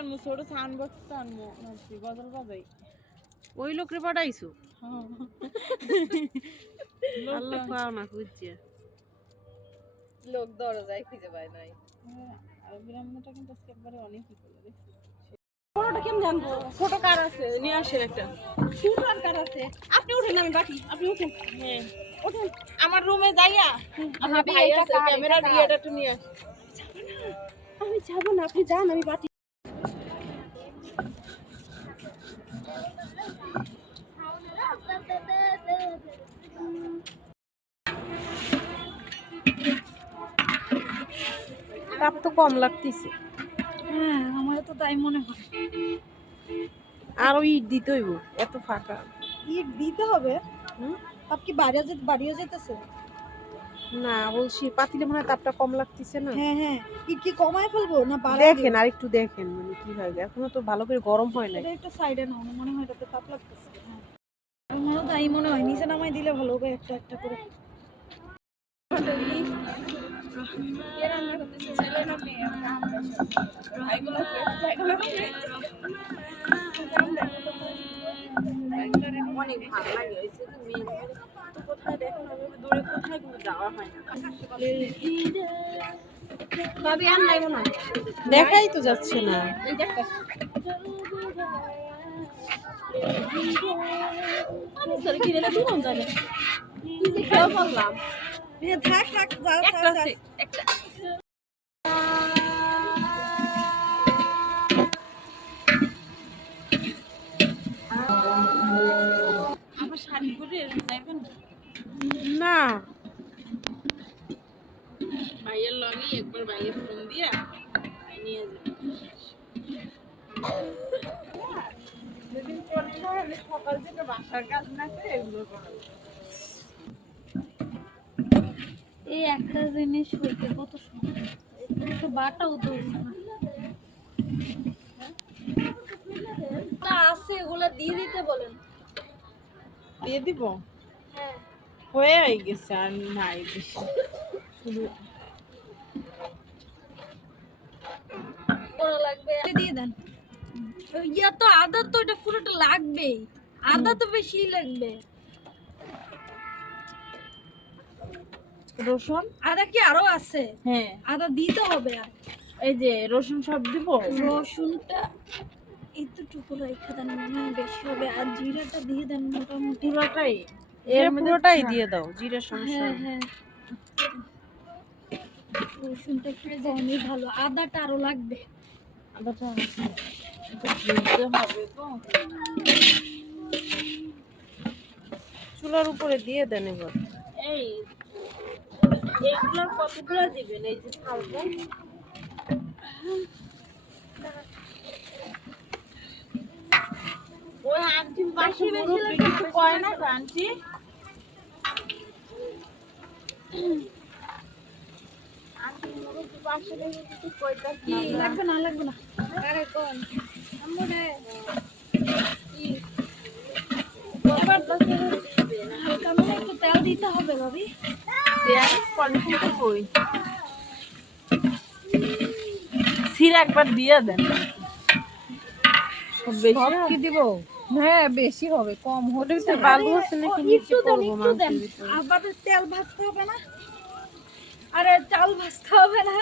আনমু ছোট sound box তো আনমু গজল বাজাই। ওই লোকরে পাঠাইছো? হ্যাঁ। আল্লাহ পাও না খুঁজছে। লোক দরজায় খুঁজে পায় নাই। আর কিন্তু আজকে একবারে অনেকই করল দেখছি? বড়টা কেমন জানব? ছোট কার আছে? নিয়ে আসেন একটা। ছোট কার আছে? আপনি উঠেন আমি বাকি আপনি উঠেন। হ্যাঁ। উঠেন। আমার রুমে যাইয়া আমার ভাবি, ভাই এটা একটু নিয়ে আস। আমি যাব না আপনি যান আমি বাকি কম লাগতেছে। হ্যাঁ আমার তো তাই মনে হয়। আরও ইট দিতে হইব এত ফাঁকা। ইট দিতে হবে? তাপ কি বাড়িয়ে যেতে বাড়িয়ে যেতেছে? না বলছি পাতিলে মনে হয় তাপটা কম লাগতেছে না। হ্যাঁ হ্যাঁ। ইট কি কমায় ফেলব না বাড়ায় দেখেন আর একটু দেখেন মানে কি হয় এখনও তো ভালো করে গরম হয় এটা একটু সাইডে নাও না মনে হয় এটাতে তাপ লাগতেছে। হ্যাঁ। আমারও তাই মনে হয় নিচে নামাই দিলে ভালো হবে একটা একটা করে। অনেক ভালো লাগে ওই যে মেয়ে তো কোথায় দেখো দূরে কোথায় কিন্তু যাওয়া হয় না দেখাই তো যাচ্ছে না। এই দেখো সরি কি রে দুজন কি যে খেয়ে বললাম থাক থাক যাও একটা না? ভাইয়ের লগে একবার ভাইয়ের ফোন দিয়া নিয়ে যাবে। সকাল থেকে বাসার কাজ না করে এগুলো করা। এই একটা জিনিস হইতে কত সময় একটু বাটাও তো হইছে না। তা আছে এগুলা দিয়ে দিতে বলেন। দিয়ে দিব? হ্যাঁ। হয়ে গেছে আর নাই বেশি। শুধু লাগবে। দিয়ে দেন। ইয়া তো আদা তো এটা পুরোটা লাগবেই। আদা তো বেশি লাগবে। রসুন? আদা কি আরও আছে? হ্যাঁ। আদা দিতে হবে আর। এই যে রসুন সব দিব? রসুনটা রেখে দেন মনে হয় বেশি হবে। আর জিরাটা দিয়ে দেন মোটামুটি। পুরোটাই? এর পুরোটাই দিয়ে দাও সমস্যা হ্যাঁ হ্যাঁ। রসুনটা একটু কমই ভালো। আদাটা আরও লাগবে। আদাটা ভুনতে হবে তো? চুলার উপরে দিয়ে দেন এবার। এই এইগুলোর কতগুলো দিবেন এই যে থালটা? ওই আন্টি পাশে মুরব্বি কিছু কয় না তো আন্টি? আন্টি মুরব্বি পাশে রেখে কিছু কইতাছ কি? লাগবে না লাগবে না। আরে কোন? আমরে কি এবার দিবেন হালকা মানে একটু তেল দিতে হবে ভাবি। সিরা একবার দিয়ে দেন। বেশি দিব? হ্যাঁ বেশি হবে কম নাকি একটু দেন একটু দেন। আবার তেল ভাজতে হবে না। আরে চাল ভাজতে হবে না।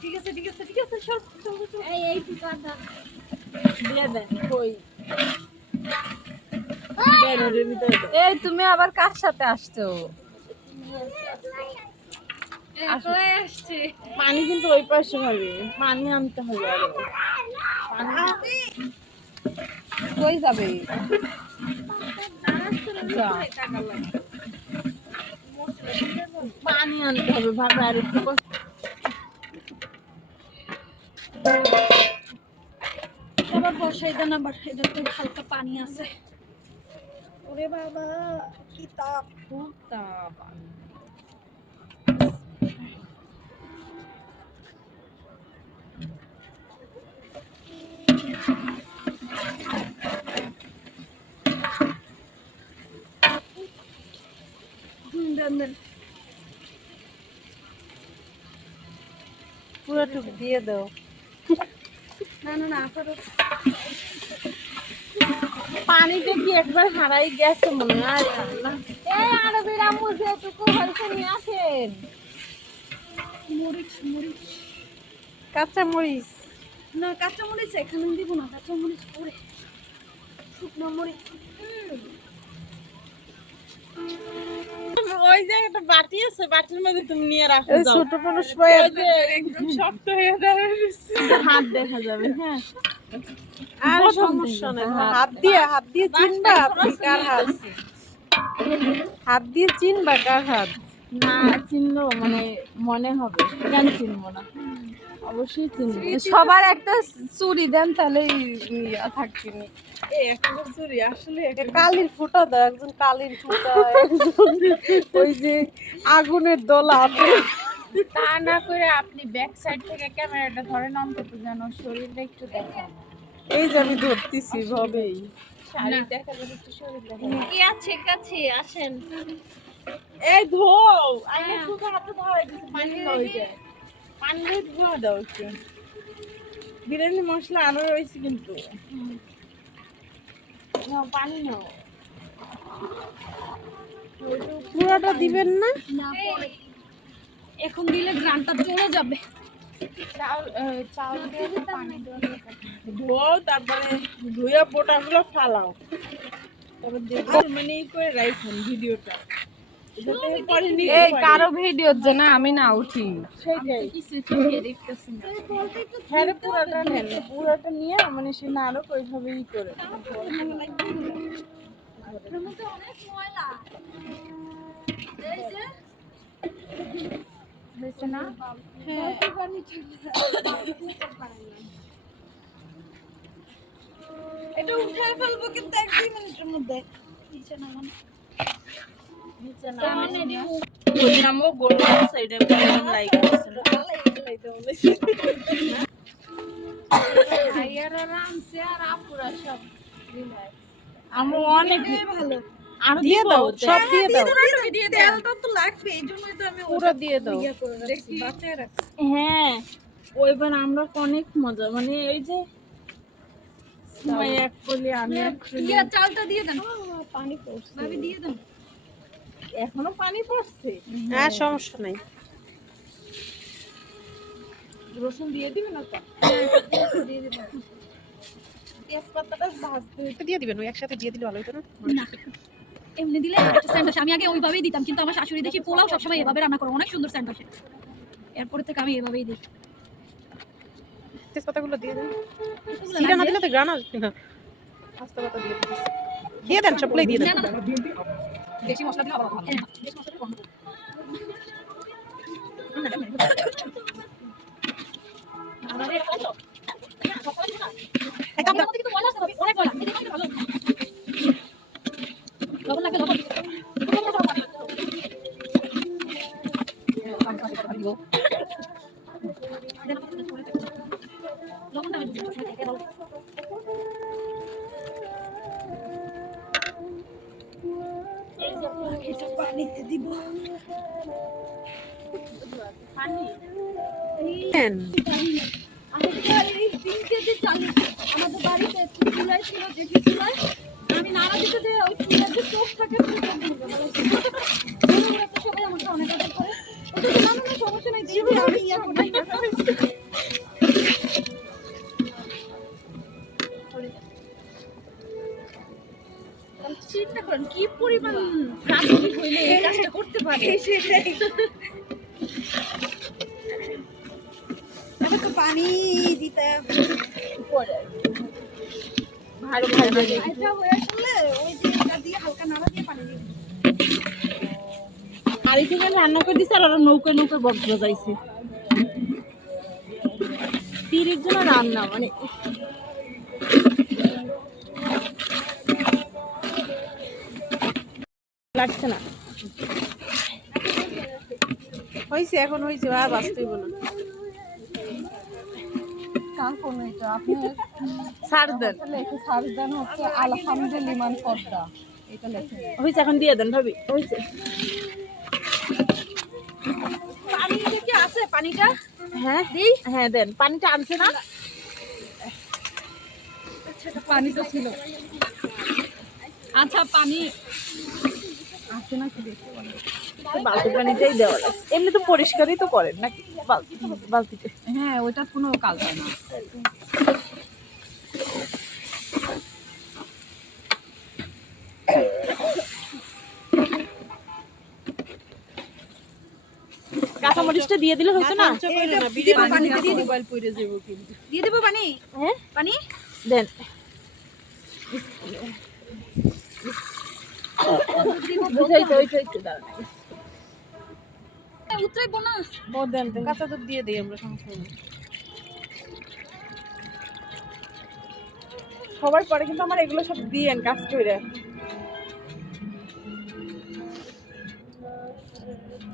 ঠিক আছে ঠিক আছে ঠিক আছে সব এই এই ঠিকানা দিয়ে দেন কই? এই, তুমি আবার কার সাথে আসছো? পানি কিন্তু ওই পাশে হবে। পানি আনতে হবে কই যাবে? পানি আনতে হবে, ভাবে আর একটু বসাই দেন আবার, এটাতে হালকা পানি আছে। ওরে বাবা কি তাপ। খুব তাপ। পুরোটুকু দিয়ে দাও। না না না আপাতত পানিতে কি একবার হারাই গেছে মনে হয়? এই আরবির আম্মু যেটুকু হয়েছে নিয়ে আসেন। মরিচ মরিচ। কাঁচা মরিচ। না কাঁচা মরিচ এখানে দিব না কাঁচা মরিচ পরে। শুকনো মরিচ। ওই যে একটা বাটি আছে বাটির মধ্যে তুমি নিয়ে রাখো ছোট মানুষ একদম শক্ত হয়ে দাঁড়াইছে হাত দেখা যাবে হ্যাঁ। আর বসন্ত সমস্যা নেই হাত। হাত দিয়ে হাত দিয়ে চিনবা আপনি কার হাত। হাত দিয়ে চিনবা কার হাত। না চিনলো মানে মনে হবে। কেন চিনবো না? অবশ্যই চিনবো। সবার একটা চুরি দেন তাহলে কালির ফুটা দাও একজন কালির ফুটা ওই যে আগুনের দোলা। তা না করে আপনি ব্যাক সাইড থেকে ক্যামেরাটা ধরেন অন্তত যেন শরীরটা একটু দেখান। এই যে আমি ধরতেছি এই ধো আমি শুধু হাতে দিচ্ছি পানি হয়ে যায়। পানি দিয়ে ধোয়া দাও একটু। বিরিয়ানি মশলা আরও রয়েছে কিন্তু। পানি নাও। পুরোটা দিবেন না? না এখন দিলে গ্রানটা চলে যাবে। ধোও তারপরে ধুয়ে বোটাগুলো ফালাও। তারপর দেখো মানে ই করে রাখুন ভিডিওটা। এই কারও ভিডিও যে না আমি না উঠি। দেখতেছি না হ্যাঁ রে, পুরাটা নেন পুরাটা নিয়ে মানে সে করে। অনেক ময়লা। হয়েছে না? এটা উঠে ফেলব কিন্তু এক দুই মিনিটের মধ্যে। নিচে নামান। আমরা অনেক ভালো। আর দিয়ে দাও সব দিয়ে দাও। তেলটা তো লাগবে এই তো আমি পুরো দিয়ে দাও। দেখি। বাঁচিয়ে রাখছি। হ্যাঁ ওইবার আমরা অনেক মজা মানে এই যে সময় এক কলি আমি ইয়া চালটা দিয়ে দেন। পানি পড়ছে। ভাবি দিয়ে দেন। এখনও পানি পড়ছে? হ্যাঁ সমস্যা নাই। রসুন দিয়ে দিবে না তো? দিয়ে দেন তেজপাতাটা ভাজতে দিয়ে দিবেন ওই একসাথে দিয়ে দিলে ভালো হতো না? না। এমনি দিলে একটা স্যান্ড আসে আমি আগে ওইভাবেই দিতাম কিন্তু আমার শাশুড়ি দেখি পোলাও সবসময় এভাবে রান্না করে। অনেক সুন্দর স্যান্ড আসে এরপরে থেকে আমি এভাবেই দিই। তেজপাতাগুলো দিয়ে দেন। সিরা না দিলে তো গ্রানা না আস্তে পাতা দিয়ে দিন দিয়ে দেন। সবগুলোই দিয়ে দেন। বেশি মশলা দিলে আবার ভালো। হ্যাঁ, বেশি মশলা দিলে কম। আমাদের কিন্তু ময়লা আছে ভাবি, অনেক ময়লা। ওই চুলার যে চোখ থাকে বাড়ি থেকে রান্না করে দিছে আর ওরা নৌকা নৌকা বজ্র যাইছে। তিরিশ জন রান্না মানে লাগছে না। হয়েছে এখন হয়েছে আর বাঁচতে হইব না। কার কোন এটা আপনি ছাড় দেন। লেখে দেন হচ্ছে আলহামদুলিমান পদ্মা এটা লেখে হয়েছে এখন দিয়ে দেন ভাবি। হয়েছে পানি কি আছে পানিটা? হ্যাঁ দিই? হ্যাঁ দেন। পানিটা আনছে না? পানি তো ছিল। আচ্ছা পানি আছে দেখতে বালতি পানিটাই দেওয়া লাগে এমনি তো পরিষ্কারই তো করেন নাকি? বালতি বালতিতে। হ্যাঁ ওইটা কোনো কাজ হয় না। কাঁচামরিচটা দিয়ে দিলে হয়তো না? দিয়ে দেবো পানি? হ্যাঁ? পানি? দেন। বুঝাইছে হইছে হইছে দাঁড়ান। উতরাইবো না দেন দেন। কাঁচা দুধ দিয়ে দিই আমরা সমস্যা সবার পরে কিন্তু আমার এগুলো সব দিয়েন কাজ করে।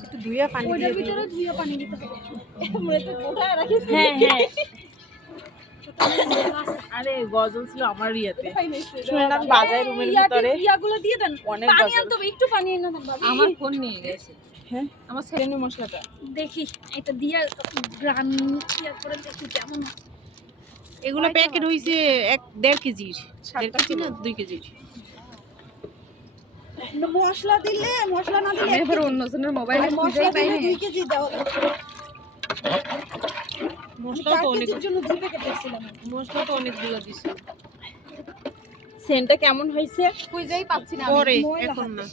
একটু ধুইয়া পানি দিয়ে ভিতরে ধুয়ে পানি দিতে হবে। হ্যাঁ হ্যাঁ। আরে গজল ছিল আমার ইয়েতে। শুনেন আমি রুমের ভিতরে ইয়াগুলো দিয়ে দেন। অনেক পানি গজল। আনতে হবে একটু পানি এনে দেন আমার ফোন নিয়ে গেছে। হ্যাঁ? আমার সেরেনি মশলাটা। দেখি এটা দিয়ে গ্রাম ইয়া করে দেখি কেমন এগুলো প্যাকেট হইছে এক দেড় কেজির। দেড় কেজি না দুই কেজির। মশলা দিলে মশলা না দিলে এবার অন্যজনের মোবাইলে মশলা দিলে দুই কেজি দেওয়া লাগবে। মশলাও তো অনেক জন্য দুই প্যাকেট মশলা তো অনেকগুলো দিছে। সেন্টটা কেমন হয়েছে? খুঁজেই পাচ্ছি না পরে এখন না।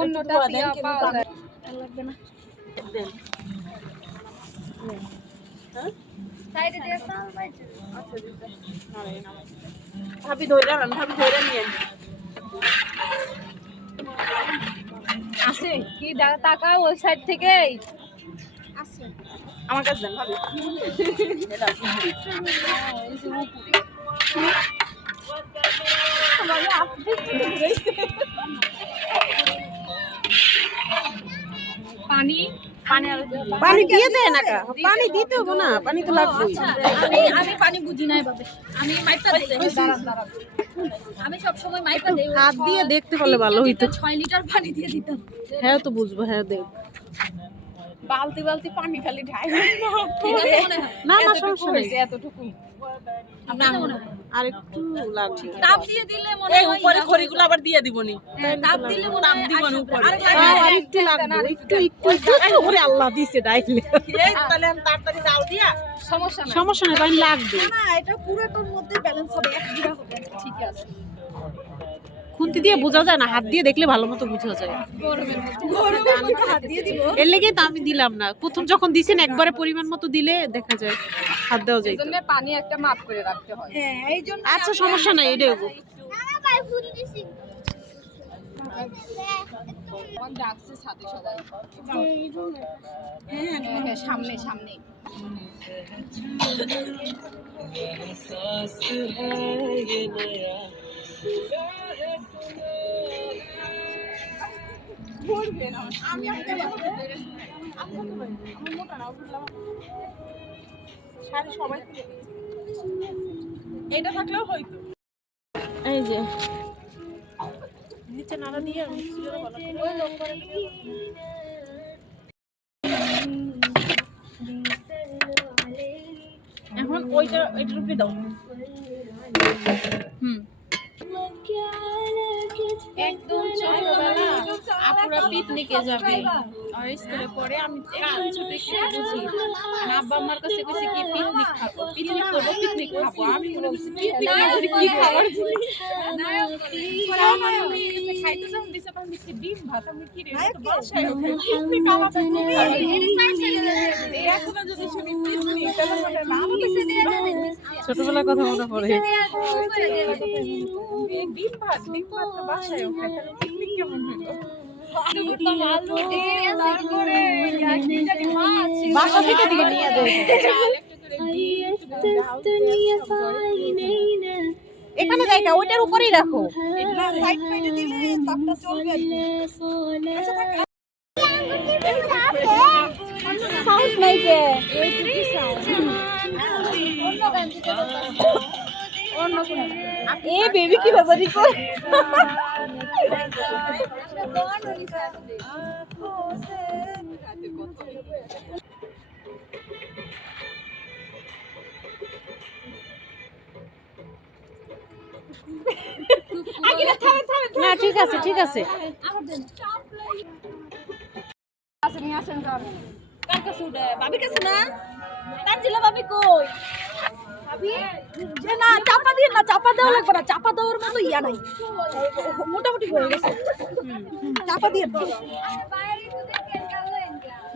অন্যটা দিয়া পাওয়া যায়। লাগবে না। দেন। সাইডে দিয়ে সাল বাইছে। ভাবি ধরে আন ভাবি ধরে নিয়ে আছে কি টাকা ওই সাইড থেকে। আছে আমার কাছে দেন ভাবি। পানি। পানি পানি দিয়ে দেন একা পানি দিতে হবে না? পানি তো লাগবে আচ্ছা আমি আমি পানি বুঝি নাই বাবে আমি মাইপা দেই। আমি সব সময় মাইপা দেই। হাত দিয়ে দেখতে পারলে ভালো হইতো। তিনটা ছয় লিটার পানি দিয়ে দিতাম হ্যাঁ তো বুঝব হ্যাঁ দেখ। বালতি বালতি পানি খালি ঢাই। না না সমস্যা নেই। এতটুকু আর একটু লাগবে তাপ দিয়ে দিলে মনে হয় উপরে ইয়া খড়িগুলো আবার দিয়ে দিবনি হ্যাঁ, তাপ দিলে মনে হয় দিবন উপরে। হ্যাঁ। আর একটু লাগবে একটু একটু। একটু ওরে আল্লাহ দিছে ডাইলে এই তাহলে আমি তাড়াতাড়ি জাল দিয়া। সমস্যা নাই। সমস্যা নেই লাগবে। না এটা পুরোটার মধ্যে ব্যালেন্স হবে এক হবে। ঠিক আছে। খুন্তি দিয়ে বোঝা যায় না হাত দিয়ে দেখলে ভালো মতো বোঝা যায়। গরমের মধ্যে গরমের মধ্যে হাত দিয়ে দিব এর লেগে তো আমি দিলাম না। প্রথম যখন দিছেন একবারে পরিমাণ মতো দিলে দেখা যায় হাত দেওয়া যায়। এজন্য পানি একটা মাপ করে রাখতে হয়। হ্যাঁ আচ্ছা সমস্যা নাই এটাই আমার ডাকছে এটা থাকলেও হয়তো। এই যে। নিচে নাড়া দিয়ে এখন ওইটা এটার উপরে দাও। হুম। পিকনিকে যাবে। আর স্কুলে পরে আমি কাল ছোট একটু বুঝি আব্বা আমার কাছে কইছে কি পিকনিক খাব? পিকনিক করব পিকনিক খাব। আমি পিকনিক কি খাবার আমি খাইতে যখন দিছে তখন দেখছি ডিম ভাত আমি কি রে এটা তো বাসায় ওঠে পিকনিক আলাদা এই যদি শুনি পিকনিক তাহলে মনে না ছোটবেলার কথা মনে পড়ে। ডিম ভাত ডিম ভাত তো বাসায় ওঠে পিকনিক কেমন হলো বাসা থেকে দিকে নিয়ে যায় এখানে জায়গা ওইটার উপরেই রাখো। সাইড সাইডে দিলে তাপটা চলবে। সাউন্ড নাই যে। এ বেবি কি ব্যাপার রিকো না ঠিক আছে ঠিক আছে। আসেন কার কাছে উঠে? ভাবি কাছে না? তার ছিল ভাবি কই? যে না, চাপা দিয়ে না, চাপা দেওয়া লাগবে না, চাপা দেওয়ার মতো ইয়া নাই। মোটামুটি হয়ে গেছে। চাপা দিয়ে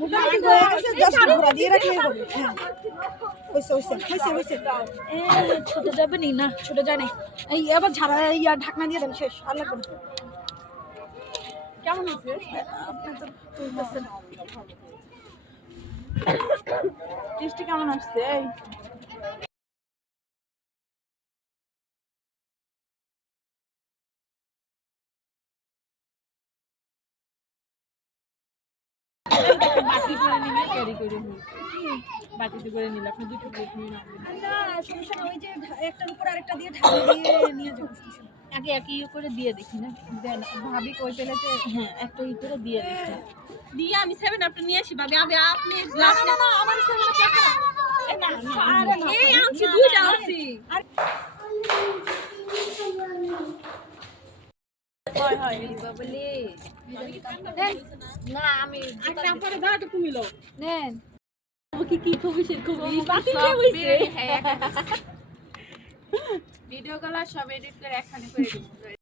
মোটামুটি দিয়ে হ্যাঁ। নি এই ঢাকনা দিয়ে দেন, শেষ, আর না। কেমন টেস্টি কেমন আসছে? ক্যারি করে নিই। বাটিতে করে নিলে আপনি দুটো প্লেট নিয়ে না সমস্যা ওই যে একটার উপর আরেকটা দিয়ে ঢাকা দিয়ে নিয়ে যাব আগে একই ইয়ে করে দিয়ে দেখি না। দেন ভাবি কই পেলেতে হ্যাঁ একটা ই করে দিয়ে দিচ্ছি দিয়ে আমি সেভেন আপনি নিয়ে আসি ভাবি। আমি আপনি না না না, আমার সামনে টাকা আরে না এই আনছি দুইটা আনছি। হয় হয় না আমি তুমি লো নেন। কি সে হ্যাঁ। ভিডিও কলার সব এডিট করে এখানে করে দিব।